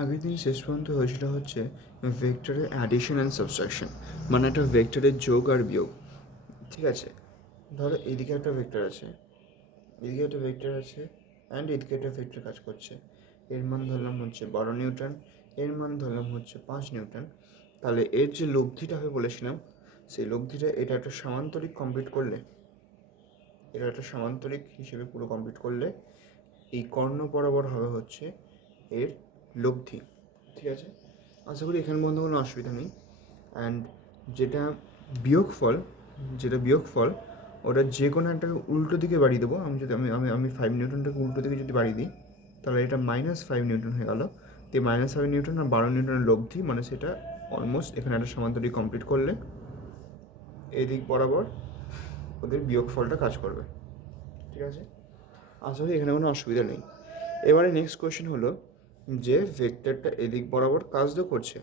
আগের দিন শেষ পর্যন্ত হয়েছিল হচ্ছে ভেক্টরের অ্যাডিশন অ্যান্ড সাবট্রাকশন, মানে একটা ভেক্টরের যোগ আর বিয়োগ। ঠিক আছে, ধরো এদিকে একটা ভেক্টর আছে, এদিকে একটা ভেক্টর আছে, অ্যান্ড এদিকে একটা ভেক্টর কাজ করছে। এর মান ধরলাম হচ্ছে 12 নিউটন, এর মান ধরলাম হচ্ছে 5 নিউটন। তাহলে এর যে লব্ধিটা হবে বলেছিলাম, সেই লব্ধিটা এটা একটা সামান্তরিক কমপ্লিট করলে, এটা একটা সামান্তরিক হিসেবে পুরো কমপ্লিট করলে এই কর্ণ বরাবর হবে হচ্ছে এর লব্ধি। ঠিক আছে, আশা করি এখানে পর্যন্ত কোনো অসুবিধা নেই। অ্যান্ড যেটা বিয়োগফল, ওটা যে কোনো একটা উল্টো দিকে বাড়িয়ে দেবো। আমি যদি আমি আমি আমি 5 নিউটনটাকে উল্টো দিকে যদি বাড়িয়ে দিই, তাহলে এটা -5 নিউটন হয়ে গেল। তো -5 নিউটন আর 12 নিউটনের লব্ধি, মানে সেটা অলমোস্ট এখানে একটা সমান্তরিক কমপ্লিট করলে এই দিক বরাবর ওদের বিয়োগফলটা কাজ করবে। ঠিক আছে, আশা করি এখানে কোনো অসুবিধা নেই। এবারে নেক্সট কোয়েশ্চেন হলো যে ভেক্টরটা এদিক বরাবর কাজ তো করছে,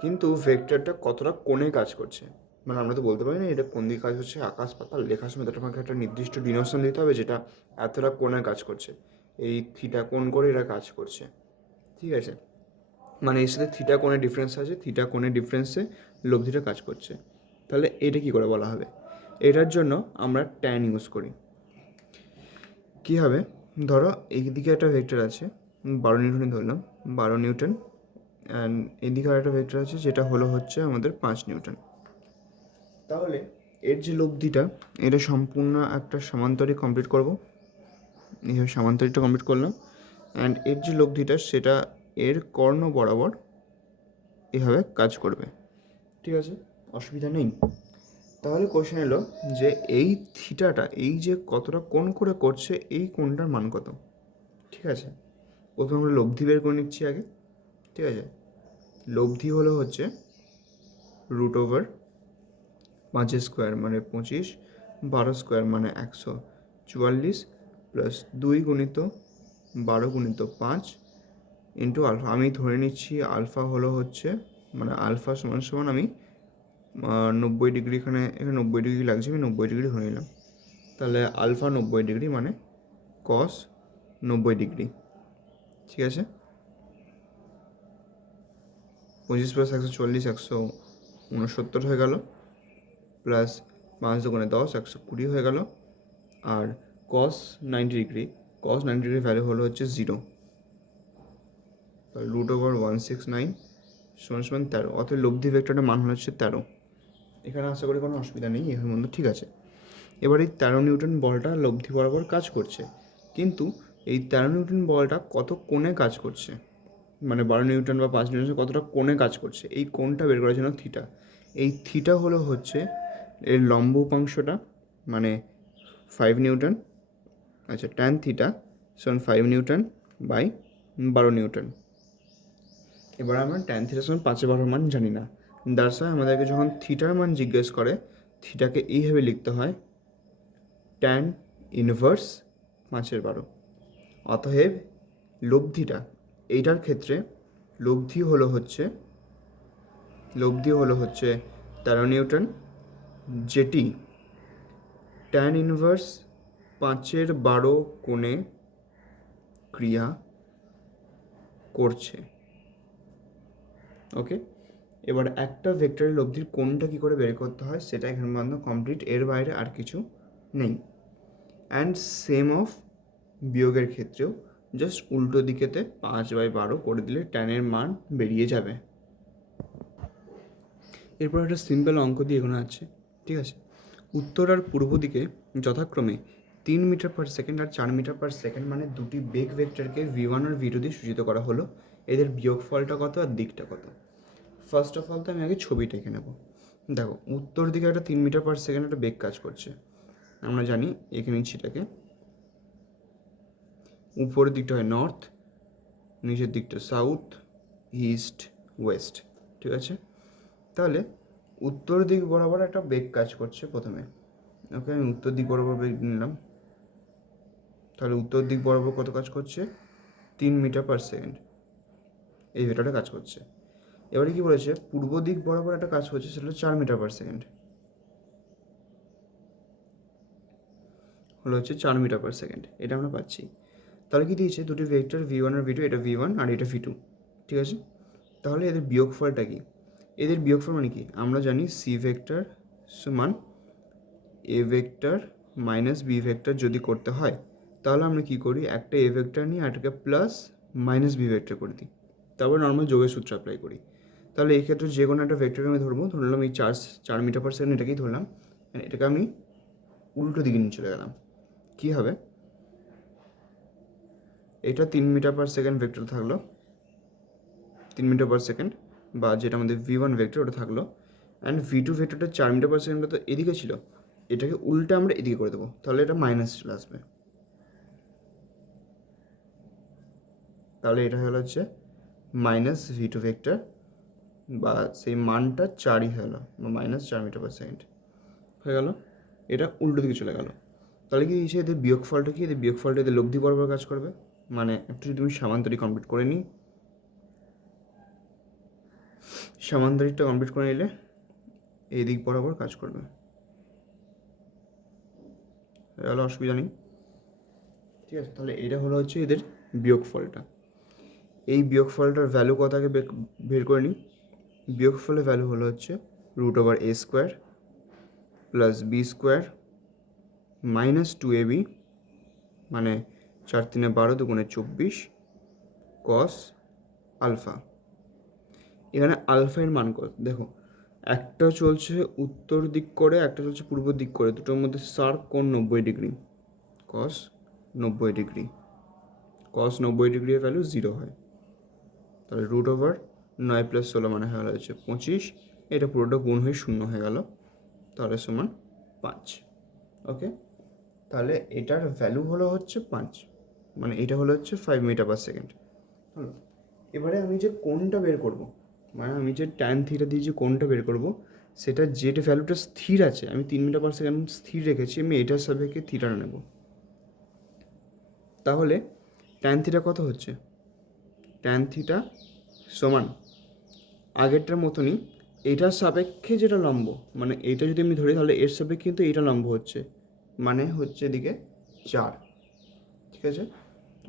কিন্তু ভেক্টরটা কতটা কোণে কাজ করছে। মানে আমরা তো বলতে পারি না এটা কোন দিকে কাজ হচ্ছে। আকাশ পাতাল লেখার সময় তো আমাকে একটা নির্দিষ্ট ডিনোশন দিতে হবে যেটা এতটা কোণে কাজ করছে, এই থিটা কোণ করে এরা কাজ করছে। ঠিক আছে, মানে এর সাথে থিটা কোণের ডিফারেন্স আছে, থিটা কোণের ডিফারেন্সে লব্ধিটা কাজ করছে। তাহলে এটা কী করে বলা হবে? এটার জন্য আমরা ট্যান ইউজ করি। কী হবে, ধরো এইদিকে একটা ভেক্টর আছে 12 নিউটনই ধরলাম, 12 নিউটন, অ্যান্ড এদিকে একটা ভেক্টর আছে যেটা হলো হচ্ছে আমাদের 5 নিউটন। তাহলে এর যে লব্ধিটা, এটা সম্পূর্ণ একটা সামান্তরিক কমপ্লিট করব। এইভাবে সামান্তরিকটা কমপ্লিট করলাম, অ্যান্ড এর যে লব্ধিটা সেটা এর কর্ণ বরাবর এভাবে কাজ করবে। ঠিক আছে, অসুবিধা নেই। তাহলে কোশ্চেন এলো যে এই থিটাটা, এই যে কতটা কোণ করে করছে, এই কোণটার মান কত। ঠিক আছে, প্রথমে আমরা লব্ধি বের করে নিচ্ছি আগে। ঠিক আছে, লব্ধি হলো হচ্ছে √5 স্কোয়ার মানে 25, 12 স্কোয়ার মানে 144, প্লাস 2 গুণিত 12 গুণিত 5 ইন্টু আলফা। আমি ধরে নিচ্ছি আলফা হলো হচ্ছে, মানে আলফা সমান সমান আমি 90 ডিগ্রি, এখানে 90 ডিগ্রি লাগছে, আমি 90 ডিগ্রি ধরে নিলাম। তাহলে আলফা 90 ডিগ্রি মানে কস 90 ডিগ্রি। ঠিক আছে, 25 প্লাস 140 169 হয়ে গেল, প্লাস 5 দুগুণে 10 120 হয়ে গেল। আর কস 90 ডিগ্রি, ভ্যালু হলো হচ্ছে 0। তাহলে √169 সমান সমান 13। অতএব লব্ধি ভেক্টরের মান হলো হচ্ছে 13। এখানে আশা করি কোনো অসুবিধা নেই, এর মধ্যে ঠিক আছে। এবার এই 13 নিউটন বলটা লব্ধি বরাবর কাজ করছে, কিন্তু এই 13 নিউটন বলটা কত কোণে কাজ করছে, মানে 12 নিউটন বা 5 নিউটন কতটা কোণে কাজ করছে, এই কোণটা বের করার জন্য থিটা। এই থিটা হলো হচ্ছে এর লম্ব উপাংশটা, মানে 5 নিউটন। আচ্ছা, ট্যান থিটা সমান 5 নিউটন বাই 12 নিউটন। এবার আমরা ট্যান থিটা সমান 5/12 মান জানি না। দ্যাটস ওয়াই আমাদেরকে যখন থিটার মান জিজ্ঞেস করে, থিটাকে এইভাবে লিখতে হয় ট্যান ইনভার্স 5/12। অতএব লব্ধিটা, এইটার ক্ষেত্রে লব্ধি হলো হচ্ছে 13 নিউটন, যেটি ট্যান ইনভার্স 5/12 কোণে ক্রিয়া করছে। ওকে, এবার একটা ভেক্টরের লব্ধির কোণটা কী করে বের করতে হয় সেটা এখানে পর্যন্ত কমপ্লিট, এর বাইরে আর কিছু নেই। অ্যান্ড সেম অফ বিয়োগের ক্ষেত্রেও জাস্ট উল্টো দিকেতে 5/12 করে দিলে ট্যানের মান বেরিয়ে যাবে। এরপর একটা সিম্পল অঙ্ক দিয়ে এগোনো আছে। ঠিক আছে, উত্তর আর পূর্ব দিকে যথাক্রমে 3 মিটার/সেকেন্ড আর 4 মিটার/সেকেন্ড মানে দুটি বেগ ভেক্টরকে v1 আর v2 দিয়ে সূচিত করা হলো। এদের বিয়োগফলটা কত আর দিকটা কত। ফার্স্ট অফ অল তো আমি আগে ছবিটা এঁকে নেব। দেখো, উত্তর দিকে একটা 3 মিটার/সেকেন্ড একটা বেগ কাজ করছে, আমরা জানি। এঁকে নিচ্ছি এটাকে। উপরের দিকটা হয় নর্থ, নিচের দিকটা সাউথ, ইস্ট, ওয়েস্ট। ঠিক আছে, তাহলে উত্তর দিক বরাবর একটা বেগ কাজ করছে প্রথমে। ওকে, আমি উত্তর দিক বরাবর বেগ নিলাম। তাহলে উত্তর দিক বরাবর কত কাজ করছে? 3 মিটার/সেকেন্ড এই ভেক্টরটা কাজ করছে। এবারে কি বলেছে, পূর্ব দিক বরাবর একটা কাজ করছে, সেটা হলো 4 মিটার/সেকেন্ড, হলো হচ্ছে 4 মিটার/সেকেন্ড। এটা আমরা পাচ্ছি। তাহলে কি দিয়েছে, দুটি ভেক্টর v1 আর v2, এটা v1 আর এটা v2। ঠিক আছে? তাহলে এদের বিয়োগফলটা কি? এদের বিয়োগফল মানে কি? আমরা জানি সি ভেক্টর সমান A vector minus B vector যদি করতে হয় তাহলে আমরা কী করি, একটা এ ভেক্টর নিয়ে এটাকে প্লাস মাইনাস বি ভেক্টর করে দিই, তারপর নর্মাল যোগের সূত্র অ্যাপ্লাই করি। তাহলে এই ক্ষেত্রে যে কোনো একটা ভেক্টরকে আমি ধরলাম এই 4 মিটার পার সেকেন্ড, এটাকেই ধরলাম, এটাকে আমি উল্টো দিকে নিয়ে চলে গেলাম। কী হবে, এটা 3 মিটার পার সেকেন্ড ভেক্টর থাকলো, 3 মিটার পার সেকেন্ড, বা যেটা আমাদের v1 ভেক্টর ওটা থাকলো, অ্যান্ড v2 ভেক্টরটা 4 মিটার পার সেকেন্ডটা তো এদিকে ছিল, এটাকে উল্টে আমরা এদিকে করে দেবো, তাহলে এটা মাইনাস চলে আসবে। তাহলে এটা হলো হচ্ছে মাইনাস v2 ভেক্টর, বা সেই মানটা 4ই হলো, বা -4 মিটার পার সেকেন্ড হয়ে গেল। এটা উল্টো দিকে চলে গেল। তাহলে কি দিয়েছে, এদের বিয়োগফলটা কি? এদের বিয়োগফলটা এদের লব্ধি বরাবর কাজ করবে। মানে একটু যদি তুমি সামান্তরিক কমপ্লিট করে নিই, সামান্তরিকটা কমপ্লিট করে নিলে এই দিক বরাবর কাজ করবে, তাহলে অসুবিধা নেই। ঠিক আছে, তাহলে এটা হলো হচ্ছে এদের বিয়োগফলটা। এই বিয়োগফলটার ভ্যালু কত আগে বের করে নিই। বিয়োগফলের ভ্যালু হলো হচ্ছে √a² প্লাস b² -2ab, মানে 4 3 12 2 24 cos আলফা। এখানে আলফা এর মান কত দেখো, একটা চলছে উত্তর দিক করে, একটা চলছে পূর্ব দিক করে, দুটোর মধ্যে শার্প কোণ 90 ডিগ্রি, cos 90 ডিগ্রি, cos 90 ডিগ্রির ভ্যালু 0 হয়। তাহলে √9 + 16 মানে হয়ে গেল হচ্ছে 25, এটা পুরোটা গুণ হয়ে 0 হয়ে গেল, তাহলে সমান 5। ওকে, তাহলে এটার ভ্যালু হলো হচ্ছে 5, মানে এটা হলো হচ্ছে 5 মিটার পার সেকেন্ড। হলো, এবারে আমি যে কোণটা বের করব, মানে আমি যে ট্যান থিটা দিয়ে যে কোণটা বের করব, সেটা যে ভ্যালুটা স্থির আছে, আমি 3 মিটার পার সেকেন্ড স্থির রেখেছি, আমি এটার সাপেক্ষে থিটাটা নেব। তাহলে ট্যান থিটা কত হচ্ছে, ট্যান থিটা সমান আগেরটার মতনই এটার সাপেক্ষে যেটা লম্ব, মানে এইটা যদি আমি ধরি তাহলে এর সাপেক্ষে কিন্তু এইটা লম্ব হচ্ছে, মানে হচ্ছে এদিকে 4। ঠিক আছে,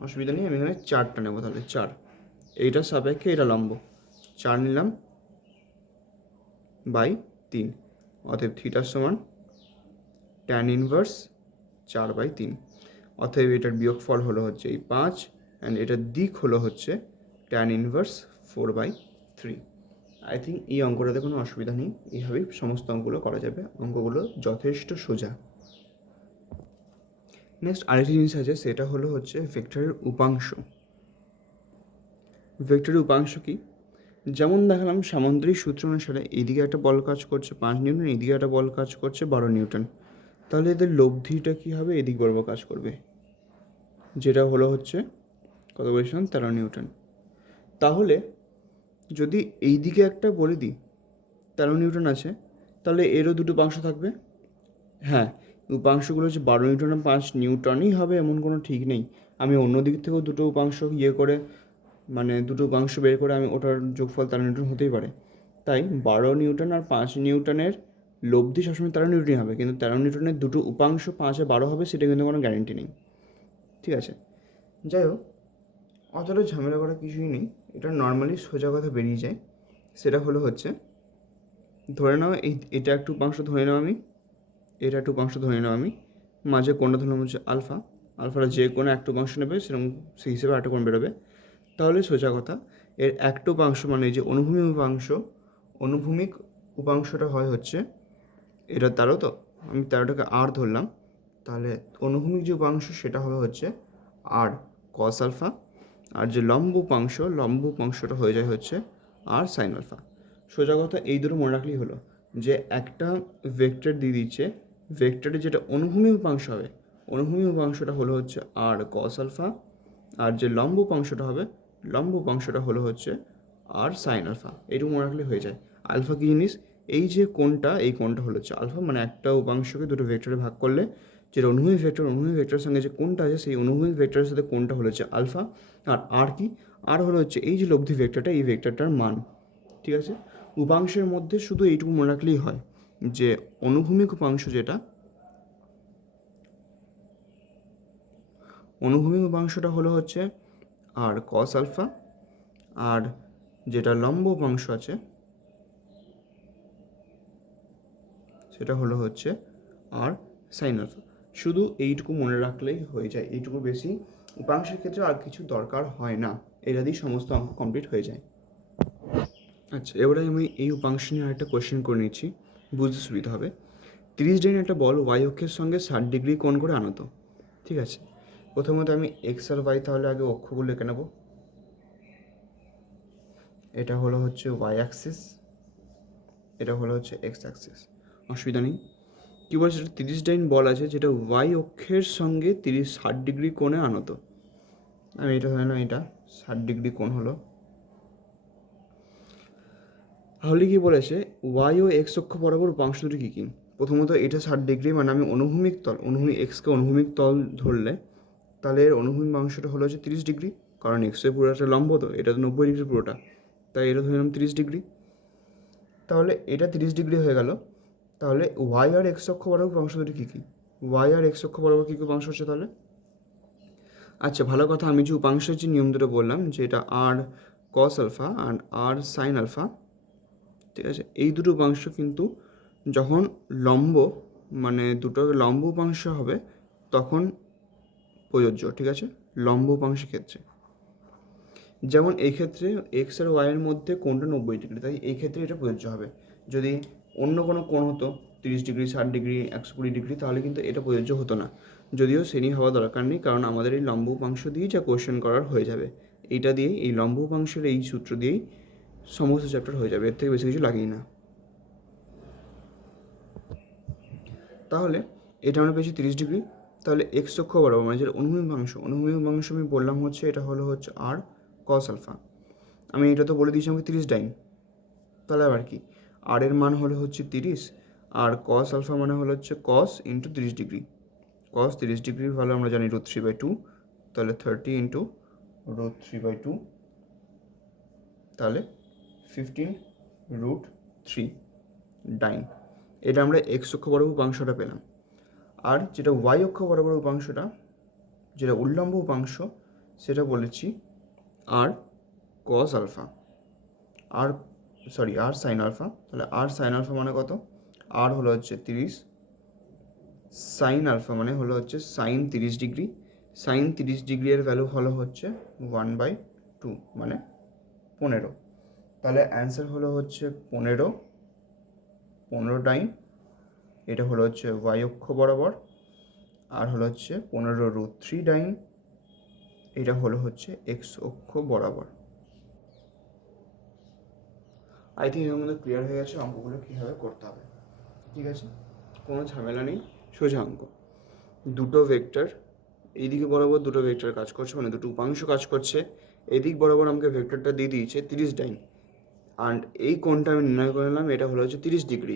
অসুবিধা নেই, আমি এখানে 4টা নেবো, তাহলে 4, এইটার সাপেক্ষে এটা লম্ব, 4 নিলাম বাই 3, অতএব থিটার সমান ট্যান ইনভার্স 4/3, অতএব এটার বিয়োগফল হলো হচ্ছে এই 5, অ্যান্ড এটার দিক হলো হচ্ছে ট্যান ইনভার্স 4/3। আই থিঙ্ক এই অঙ্কটাতে কোনো অসুবিধা নেই, এইভাবেই সমস্ত অঙ্কগুলো করা যাবে, অঙ্কগুলো যথেষ্ট সোজা। নেক্সট আরেকটি জিনিস আছে, সেটা হলো হচ্ছে ভেক্টরের উপাংশ। ভেক্টরের উপাংশ কি, যেমন দেখালাম সামান্তরিক সূত্র অনুসারে এইদিকে একটা বল কাজ করছে 5 নিউটন, এইদিকে একটা বল কাজ করছে 12 নিউটন, তাহলে এদের লব্ধিটা কী হবে, এদিক বরাবর কাজ করবে, যেটা হলো হচ্ছে কত বলেছিলাম 13 নিউটন। তাহলে যদি এই দিকে একটা বলে দিই 13 নিউটন আছে, তাহলে এরও দুটো উপাংশ থাকবে। হ্যাঁ, উপাংশগুলো হচ্ছে 12 নিউটন আর 5 নিউটনই হবে এমন কোনো ঠিক নেই, আমি অন্য দিক থেকেও দুটো উপাংশ করে, মানে দুটো উপাংশ বের করে আমি ওটার যোগফল 13 নিউটন হতেই পারে। তাই 12 নিউটন আর 5 নিউটনের লব্ধি সবসময় 13 নিউটনই হবে, কিন্তু 13 নিউটনের দুটো উপাংশ 5 আর 12 হবে সেটা কিন্তু কোনো গ্যারেন্টি নেই। ঠিক আছে, যাই হোক, অতটা ঝামেলা করার কিছুই নেই, এটা নর্মালি সোজা কথা বেরিয়ে যায়। সেটা হলো হচ্ছে, ধরে নাও এটা একটু উপাংশ ধরে নাও আমি, এটা একটু উপাংশ ধরে নাও আমি, মাঝে কোণটা ধরলাম হচ্ছে আলফা, আলফাটা যে কোনো একটা উপাংশ নেবে সেরকম সেই হিসেবে একটা কোণ বেরোবে। তাহলে সোজা কথা, এর একটা উপাংশ মানে যে অনুভূমিক উপাংশ, অনুভূমিক উপাংশটা হয় হচ্ছে এটা 13, তো আমি 13টাকে আর ধরলাম, তাহলে অনুভূমিক যে উপাংশ সেটা হবে হচ্ছে আর কস আলফা, আর যে লম্ব উপাংশটা হয়ে যায় হচ্ছে আর সাইন আলফা। সোজা কথা এই দুটো মনে রাখলেই হলো, যে একটা ভেক্টর দিয়ে দিচ্ছে, ভেক্টরের যেটা অনুভূমিক উপাংশ হবে, অনুভূমিক উপাংশটা হলো হচ্ছে আর কস আলফা, আর যে লম্ব উপাংশটা হলো হচ্ছে আর সাইন আলফা। এইটুকু মনে রাখলে হয়ে যায়। আলফা কী জিনিস, এই যে কোণটা, এই কোণটা হলো হচ্ছে আলফা, মানে একটা উপাংশকে দুটো ভেক্টরে ভাগ করলে যেটা অনুভূমিক ভেক্টরের সঙ্গে যে কোণটা আছে সেই অনুভূমিক ভেক্টরের সাথে কোণটা হলো হচ্ছে আলফা। আর কি, আর হলো হচ্ছে এই যে লব্ধি ভেক্টরটা, এই ভেক্টরটার মান। ঠিক আছে, উপাংশের মধ্যে শুধু এইটুকু মনে রাখলেই হয়, যে অনুভূমিক উপাংশ যেটা, অনুভূমিক উপাংশটা হলো হচ্ছে আর কস আলফা, আর যেটা লম্ব উপাংশ আছে সেটা হলো হচ্ছে আর সাইন আলফা। শুধু এইটুকু মনে রাখলেই হয়ে যায়, এইটুকু বেশি উপাংশের ক্ষেত্রে আর কিছু দরকার হয় না, এটা দিয়ে সমস্ত অঙ্ক কমপ্লিট হয়ে যায়। আচ্ছা, এবারে আমি এই উপাংশ নিয়ে আরেকটা কোয়েশ্চেন করে নিচ্ছি, বুঝতে সুবিধা হবে। 30 ডিগ্রি একটা বল ওয়াই অক্ষের সঙ্গে 60 ডিগ্রি কোণ করে আনত। ঠিক আছে, প্রথমত আমি এক্স আর ওয়াই তাহলে আগে অক্ষগুলো এঁকে নেব। এটা হলো হচ্ছে ওয়াই অ্যাক্সিস, এটা হলো হচ্ছে এক্স অ্যাক্সিস, অসুবিধা নেই। কী বলছে, 30 ডিগ্রি বল আছে যেটা ওয়াই অক্ষের সঙ্গে 60 ডিগ্রি কোণে আনত। আমি এটা ধরে না, এটা 60 ডিগ্রি কোণ হলো। তাহলে কি বলেছে, ওয়াই ও এক্স অক্ষ বরাবর উপাংশ দুটি কী কী? প্রথমত এটা 60 ডিগ্রি, মানে আমি অনুভূমিক তল, এক্সকে অনুভূমিক তল ধরলে তাহলে এর অনুভূমিক অংশটা হলো হচ্ছে 30 ডিগ্রি, কারণ এক্সের পুরোটা লম্ব, তো এটা তো 90 ডিগ্রি পুরোটা, তাই এটা ধরে নিলাম 30 ডিগ্রি। তাহলে এটা 30 ডিগ্রি হয়ে গেল। তাহলে ওয়াই আর এক্স অক্ষ বরাবর উপাংশ দুটি কী কী? ওয়াই আর এক্স অক্ষ বরাবর কী কী উপাংশ হচ্ছে তাহলে? আচ্ছা, ভালো কথা, আমি যে উপাংশের যে নিয়ম দুটো বললাম, যে এটা আর কস আলফা আর আর সাইন আলফা, ঠিক আছে, এই দুটো উপাংশ কিন্তু যখন লম্ব, মানে দুটো লম্ব উপাংশ হবে তখন প্রযোজ্য। ঠিক আছে, লম্ব উপাংশের ক্ষেত্রে, যেমন এই ক্ষেত্রে এক্স আর ওয়াইয়ের মধ্যে কোণটা 90 ডিগ্রি, তাই এই ক্ষেত্রে এটা প্রযোজ্য হবে। যদি অন্য কোনো কোণ হতো 30 ডিগ্রি, 60 ডিগ্রি, 120 ডিগ্রি, তাহলে কিন্তু এটা প্রযোজ্য হতো না। যদিও শ্রেণী হওয়া দরকার নেই, কারণ আমাদের এই লম্ব উপাংশ দিয়েই যা কোয়েশ্চেন করার হয়ে যাবে, এইটা দিয়েই, এই লম্ব উপাংশের এই সূত্র দিয়েই সমস্ত চ্যাপ্টার হয়ে যাবে, এর থেকে বেশি কিছু লাগেই না। তাহলে এটা আমরা পেয়েছি 30 ডিগ্রি। তাহলে এক্স অক্ষ বরাবর, মানে যেটা অনুভূমিক অংশ আমি বললাম হচ্ছে এটা হলো হচ্ছে আর কস আলফা। আমি এটা তো বলে দিয়েছি আমাকে 30 ডাইন, তাহলে আবার কি, আর এর মান হলো হচ্ছে 30, আর কস আলফা মানে হলো হচ্ছে কস ইন্টু 30 ডিগ্রি। কস 30 ডিগ্রির ভ্যালু আমরা জানি √3/2, তাহলে 30 ইন্টু √3/2, তাহলে 15√3 ডাইন। এটা আমরা এক্স অক্ষ বরাবর উপাংশটা পেলাম। আর যেটা ওয়াই অক্ষ বরাবর উপাংশটা, যেটা উল্লম্ব উপাংশ, সেটা বলেছি আর কস আলফা, আর সাইন আলফা। তাহলে আর সাইন আলফা মানে কত? আর হলো হচ্ছে 30, সাইন আলফা মানে হলো হচ্ছে সাইন 30 ডিগ্রি। সাইন 30 ডিগ্রি এর ভ্যালু হলো হচ্ছে 1/2, মানে 15। তাহলে অ্যান্সার হলো হচ্ছে 15 ডাইন। এটা হলো হচ্ছে ওয়াই অক্ষ বরাবর, আর হলো হচ্ছে 15√3 ডাইন। এটা হলো হচ্ছে এক্স অক্ষ বরাবর। আই থিঙ্ক এর মধ্যে ক্লিয়ার হয়ে গেছে অঙ্কগুলো কীভাবে করতে হবে। ঠিক আছে, কোনো ঝামেলা নেই, সোজা অঙ্ক। দুটো ভেক্টর এইদিকে বরাবর, দুটো ভেক্টর কাজ করছে, মানে দুটো উপাংশ কাজ করছে। এদিক বরাবর আমাকে ভেক্টরটা দিয়ে দিয়েছে 30 ডাইন, অ্যান্ড এই কোণটা আমি নির্ণয় করে নিলাম, এটা হলো হচ্ছে 30 ডিগ্রি।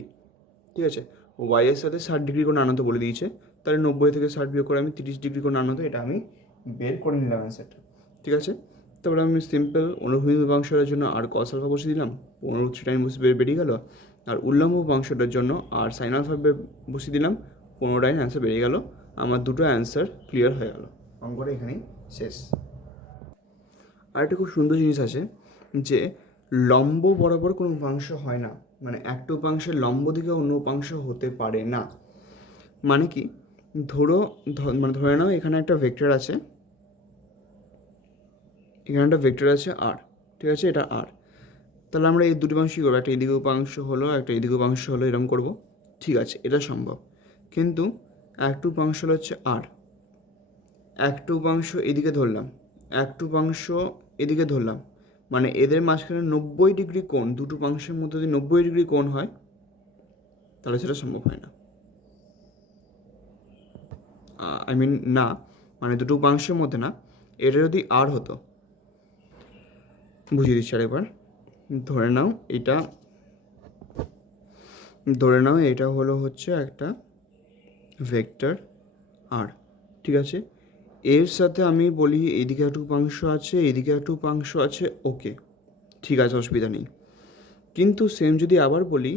ঠিক আছে, ওয়াইয়ের সাথে 60 ডিগ্রি করে আনতে বলে দিয়েছে, তাহলে 90 থেকে 60 বিয়োগ করে আমি 30 ডিগ্রি করে আনতে, এটা আমি বের করে নিলাম অ্যান্সারটা। ঠিক আছে, তারপরে আমি সিম্পল অনুভূমিক উপাংশটার জন্য আর কস আলফা বসিয়ে দিলাম, 15 টাইম বসে বেরিয়ে গেল। আর উল্লম্ব উপাংশটার জন্য আর সাইন আলফা বসিয়ে দিলাম, 15 টাইম অ্যান্সার বেরিয়ে গেল। আমার দুটো অ্যান্সার ক্লিয়ার হয়ে গেল, অঙ্কটা এখানেই শেষ। আরেকটা খুব সুন্দর জিনিস আছে, যে লম্ব বরাবর কোনো উপাংশ হয় না, মানে একটা উপাংশের লম্ব দিকে অন্য উপাংশ হতে পারে না। মানে কি, ধরে নাও এখানে একটা ভেক্টর আছে, এখানে একটা ভেক্টর আছে আর, ঠিক আছে, এটা আর। তাহলে আমরা এই দুটি উপাংশ কী করবো, একটা এদিকে উপাংশ হলো, একটা এদিকে উপাংশ হলো, এরকম করবো। ঠিক আছে, এটা সম্ভব। কিন্তু একটা উপাংশ হচ্ছে আর, একটা উপাংশ এদিকে ধরলাম, একটা উপাংশ এদিকে ধরলাম, মানে এদের মাঝখানে 90 ডিগ্রি কোণ, দুটো উপাংশের মধ্যে যদি 90 ডিগ্রি কোণ হয় তাহলে সেটা সম্ভব হয় না। না, মানে দুটো উপাংশের মধ্যে না, এটা যদি আর হতো, বুঝিয়ে দিচ্ছি আরেকবার। ধরে নাও এটা হলো হচ্ছে একটা ভেক্টর আর, ঠিক আছে, এর সাথে আমি বলি এদিকে একটা উপাংশ আছে, এদিকে একটা উপাংশ আছে, ওকে, ঠিক আছে, অসুবিধা নেই। কিন্তু সেম যদি আবার বলি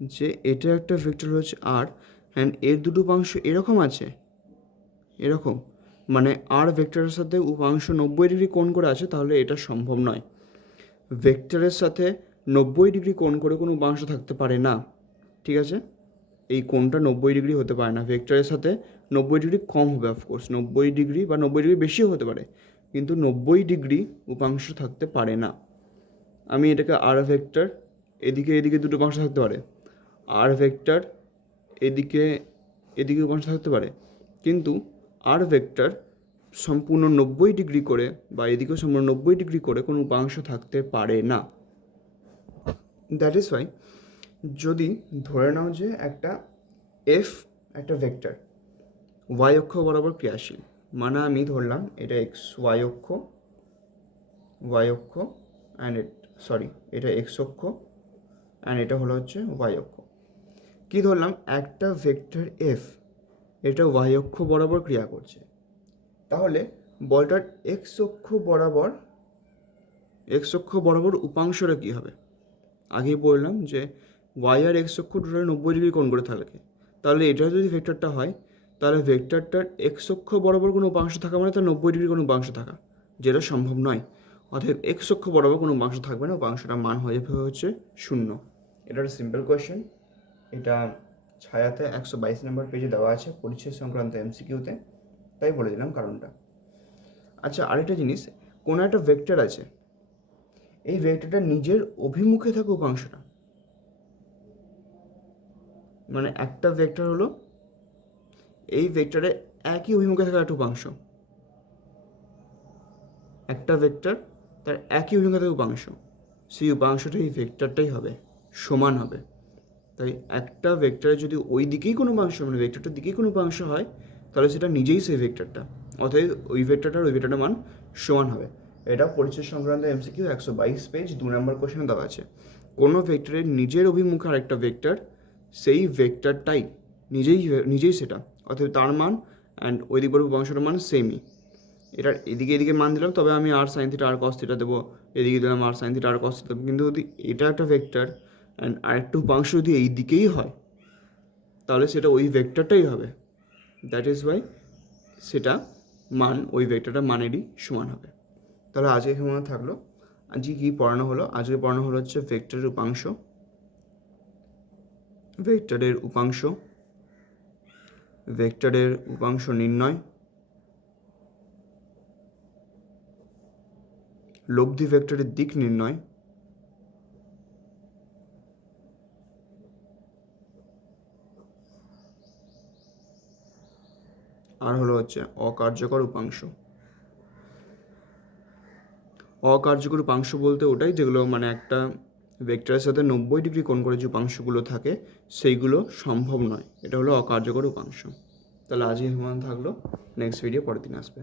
যে এটা একটা ভেক্টর হচ্ছে আর, অ্যান্ড এর দুটো উপাংশ এরকম আছে, এরকম, মানে আর ভেক্টরের সাথে উপাংশ 90 ডিগ্রি কোণ করে আছে, তাহলে এটা সম্ভব নয়। ভেক্টরের সাথে 90 ডিগ্রি কোণ করে কোনো উপাংশ থাকতে পারে না, ঠিক আছে? এই কোণটা 90 ডিগ্রি হতে পারে না, ভেক্টরের সাথে 90 ডিগ্রি কম হবে অফকোর্স, 90 ডিগ্রি বা 90 ডিগ্রি বেশিও হতে পারে, কিন্তু 90 ডিগ্রি উপাংশ থাকতে পারে না। আমি এটাকে আর ভেক্টর, এদিকে এদিকে দুটো উপাংশ থাকতে পারে, আর ভেক্টর এদিকে এদিকে উপাংশ থাকতে পারে, কিন্তু আর ভেক্টর সম্পূর্ণ 90 ডিগ্রি করে বা এদিকেও সম্পূর্ণ 90 ডিগ্রি করে কোনো উপাংশ থাকতে পারে না। দ্যাট ইজ ওয়াই যদি ধরে নাও যে একটা এফ একটা ভেক্টর ওয়াই অক্ষ বরাবর ক্রিয়াশীল, মানে আমি ধরলাম এটা এক্স ওয়াই অক্ষ অ্যান্ড এটা এক্স অক্ষ অ্যান্ড এটা হলো হচ্ছে ওয়াই অক্ষ। কী ধরলাম, একটা ভেক্টর এফ এটা ওয়াই অক্ষ বরাবর ক্রিয়া করছে, তাহলে বলটার এক্স অক্ষ বরাবর উপাংশটা কী হবে? আগেই বললাম যে ওয়াই আর এক্স অক্ষ টোটাল 90 ডিগ্রি কোণ করে থাকে, তাহলে এটা যদি ভেক্টরটা হয় তাহলে ভেক্টরটার এক্স অক্ষ বরাবর কোনো উপাংশ থাকা মানে তার 90 ডিগ্রি কোনো উপাংশ থাকা, যেটা সম্ভব নয়। অতএব এক্স অক্ষ বরাবর কোনো উপাংশ থাকবে না, উপাংশটার মান হয়ে যাবে হচ্ছে 0। এটা একটা সিম্পল কোয়েশ্চেন, এটা ছায়াতে 122 নম্বর পেজে দেওয়া আছে পরিচ্ছেদ সংক্রান্ত এমসিকিউতে, তাই বলে দিলাম কারণটা। আচ্ছা, আরেকটা জিনিস, কোনো একটা ভেক্টর আছে, এই ভেক্টরটা নিজের অভিমুখে থাকা উপাংশটা, মানে একটা ভেক্টর হলো এই ভেক্টরে একই অভিমুখে থাকা একটা উপাংশ, একটা ভেক্টর তার একই অভিমুখে থাকা উপাংশ, সেই উপাংশটা এই ভেক্টরটাই হবে, সমান হবে। তাই একটা ভেক্টরের যদি ওই দিকেই কোনো উপাংশ, মানে ভেক্টরটার দিকেই কোনো উপাংশ হয়, তাহলে সেটা নিজেই সেই ভেক্টরটা, অতএব ওই ভেক্টরটার মান সমান হবে। এটা পরিচ্ছেদ সংক্রান্ত এমসিকিউ 122 পেজ 2 নম্বর কোশ্চেনে দেওয়া আছে। কোনো ভেক্টরের নিজের অভিমুখে আরেকটা ভেক্টর, সেই ভেক্টরটাই নিজেই সেটা, অতএব তার মান অ্যান্ড ওই দিক বরাবর উপাংশটার মান সেমই। এটার এদিকে মান দিলাম, তবে আমি আর সাইন থিটা আর কস থিটা দেবো, এদিকে দিলাম আর সাইন থিটা আর কস থিটা দেবো, কিন্তু যদি এটা একটা ভেক্টর অ্যান্ড আরেকটা উপাংশ যদি এই দিকেই হয় তাহলে সেটা ওই ভেক্টরটাই হবে। দ্যাট ইজ ওয়াই সেটা মান ওই ভেক্টরটার মানেরই সমান হবে। তাহলে আজকে কেমন থাকলো, আজকে কী পড়ানো হলো? আজকে পড়ানো হলো হচ্ছে ভেক্টরের উপাংশ নির্ণয়, লব্ধি ভেক্টরের দিক নির্ণয়, আর হলো হচ্ছে অকার্যকর উপাংশ। অকার্যকর উপাংশ বলতে ওটাই যেগুলো মানে একটা ভেক্টরের সাথে 90 ডিগ্রি কোণ করে যে উপাংশগুলো থাকে সেইগুলো সম্ভব নয়, এটা হলো অকার্যকর উপাংশ। তাহলে আজকে এমন থাকলো, নেক্সট ভিডিও পরের দিন আসবে।